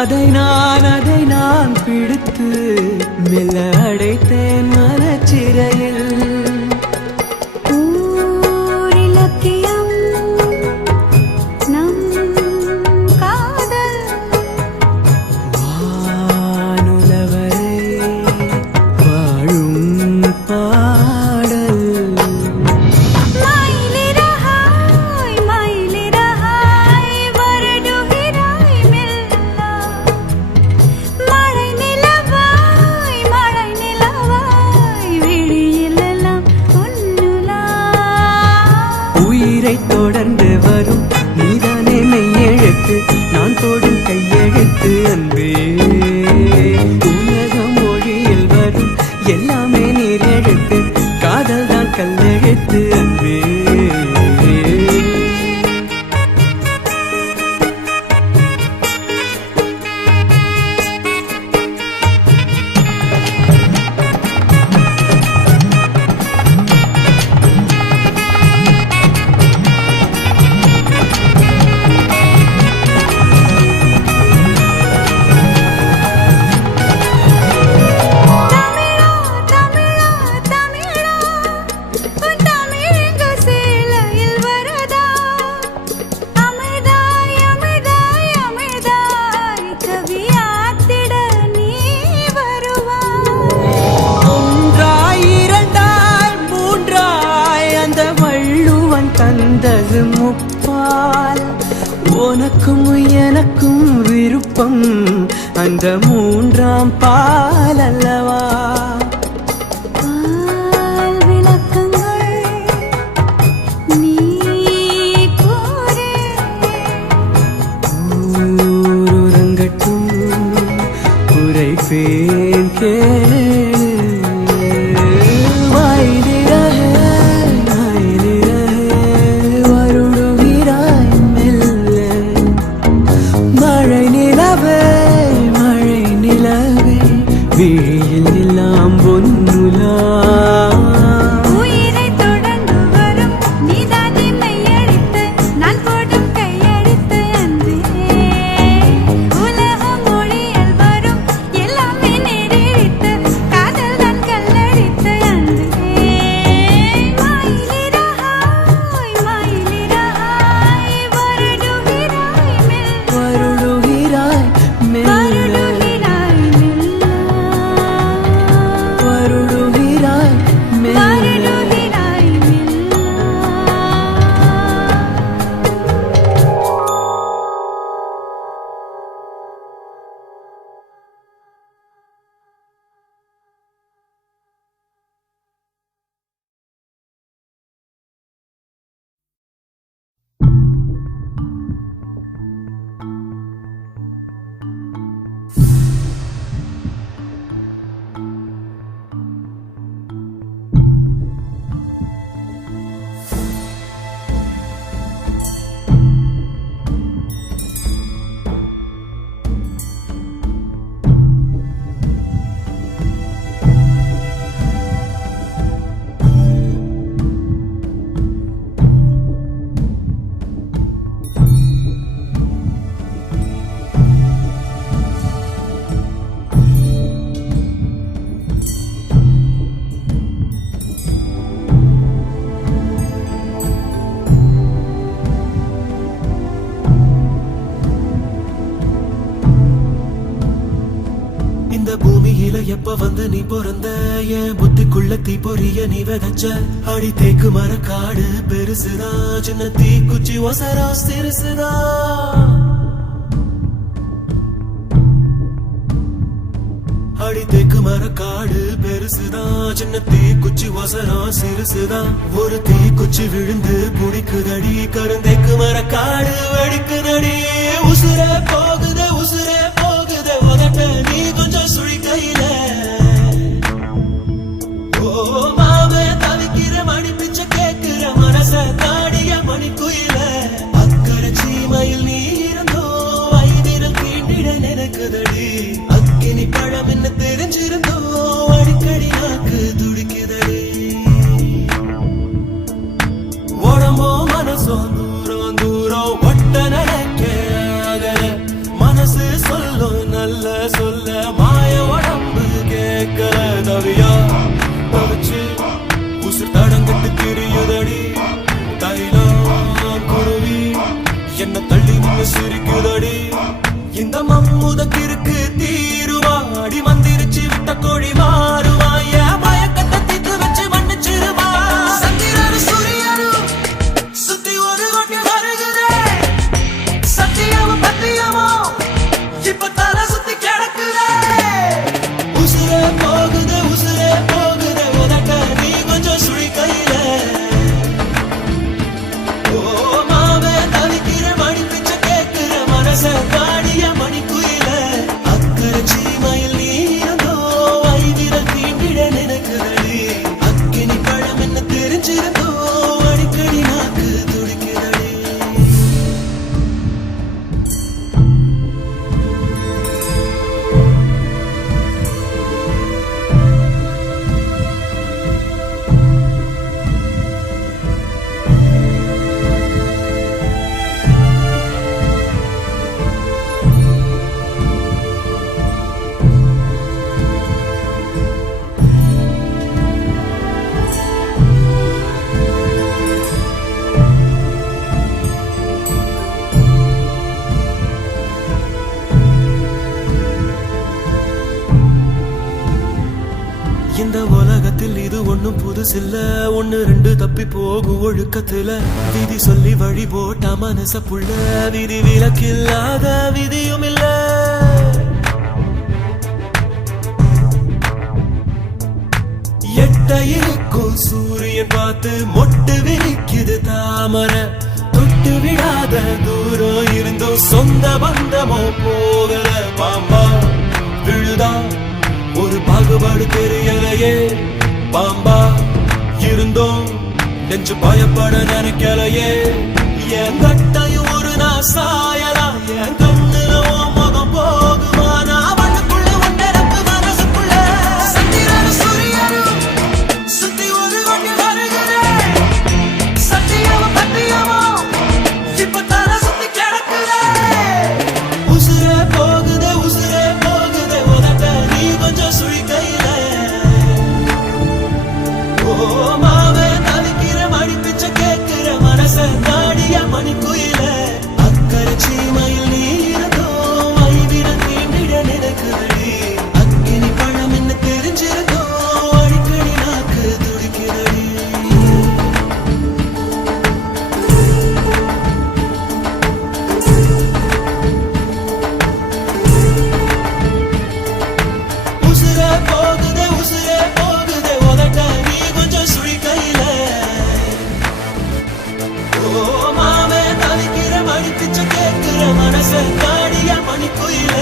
அதை நான் பிடித்து மெல்ல அடைத்தேன் மனச்சிறையில். தொடர்ந்து வரும் நீதானே மெய்யெழுத்து, நான் தொடும் கையெழுத்து அன்பே. உலகம் மொழியில் வரும் எல்லாமே நீர் எழுத்து, காதல் தான் கல்லெழுத்து அன்பே. தந்தது முப்பால் உனக்கும் எனக்கும் விருப்பம் அந்த மூன்றாம் பால் அல்லவா. ஊரங்கட்டும் குறைப்பேன் கேளு. விழியில் எல்லாம் பொன்னுலா உயிரை தொடர்ந்து வரும் நீதானே மெய்யெழுத்து, நான் போடும் கையெழுத்து அன்பே. உலகம் மொழியில் வரும் எல்லாமே நீரெழுத்து, காதல் தான் கல்லெழுத்து அன்பே. மயிலிறகாய் மயிலிறகாய் வருடுகிறாய் மெல்ல வருடுகிறாய் மெல்ல எப்ப வந்து நீ பிறந்த என் புத்திக்குள்ள தீ பொரிய நீ விதைச்ச அடி தேக்கு மர காடு பெருசுதா சின்ன தீ குச்சி ஒசரா சிறுசுதா அடி தேக்கு மர காடு பெருசுதா சின்ன தீ குச்சி ஒசரா சிறுசுதா ஒரு தீ குச்சி விழுந்து புடிக்குதடி கருந்தேக்கு மர காடு வெடிக்குதடி உசுரே போகுதே உதட்ட நீ கொஞ்சம் சுழி கையில மாமே தவிக்கிற மணி பிச்சை கேட்கிற மனச தாடிய மணி குயில அக்கறை சீமையில் நீ இருந்தோ ஐநிறம் தீண்டிட நினைக்குதடி அக்கினி பழம் என்ன தெரிஞ்சிருந்தோ அடிக்கடி நாக்கு துடிக்குதடி உடம்போ மனசோ தூரம் ஒட்ட நினைக்க மனசு சொல்லும் தீருமடி இந்த மம்முதக்கிற்கு தீருமா அடி மந்திரிச்சு விட்ட கோழி மாறுமா என் மயக்கத்தை தீத்து வச்சு மன்னிச்சிருமா சந்திரனு சூரியனும் சுத்தி ஒரு கொண்டு வருகிறே சத்தியமும் பத்தியமும் இப்ப தலை சுத்தி கிடக்குதே உசுரே போகுதே உதட்ட நீ கொஞ்சம் சுழி கையில ஓ மாவே தவிக்கிற மணி பிச்சை கேட்கிற மனச காடிய மணி குயில அக்கறை சீமையில் நீ இருந்தோ ஐவிரல் தீண்டிட நினைக்குதடி அக்கினி பழம் என்ன தெரிஞ்சிருந்தோ அடிக்கடி நாக்கு துடிக்குதடி இந்த உலகத்தில் இது ஒண்ணும் புதுசில்ல ஒண்ணு ரெண்டு தப்பி போகும் ஒழுக்கத்துல விதி சொல்லி வழி போட்ட மனச புள்ள விதி விலக்கில்லாத விதியும் இல்ல எட்ட இருக்கும் சூரியன் பார்த்து மொட்டு விரிக்குது தாமரை தொட்டு விடாத தூரம் இருந்தும் சொந்த பந்தமோ போகல பாம்பா விழுதா ஒரு பாகுபாடு தெரியலையே பாம்பா இருந்தோம் நெஞ்சு பயப்பட நினைக்கலையே என் கட்டையும் ஒரு நான் சாயலாம் என் கண்ணுல உன் முகம் போகுமா நான் வண்ணுக்குள்ள ஒன்னரப்பு மனசுக்குள்ள சந்திரனு சூரியனும் சுத்தி ஒரு கொண்டு வருகிறேன் சத்தியமும் பத்தியமும் இப்ப தலை சுத்தி கிடக்குதே உசுரே போகுதே உதட்ட நீ கொஞ்சம் சுழி கையில ஓ மாவே தவிக்கிற மணி பிச்சை கேட்கிற மனச நாடிய மணி குயில அக்கறை சீமையில் நீ இருந்தோ ஐவிரல் தீண்டிட நினைக்குதடி அக்கினி பழம் என்ன தெரிஞ்சிருந்தோ அடிக்கடி நாக்கு துடிக்குதடி உசுரே போகுதே உதட்ட நீ கொஞ்சம் சுழி கையில ஓ மாவே தவிக்கிற மணி பிச்சை கேட்கிற மனச காடிய மணி குயில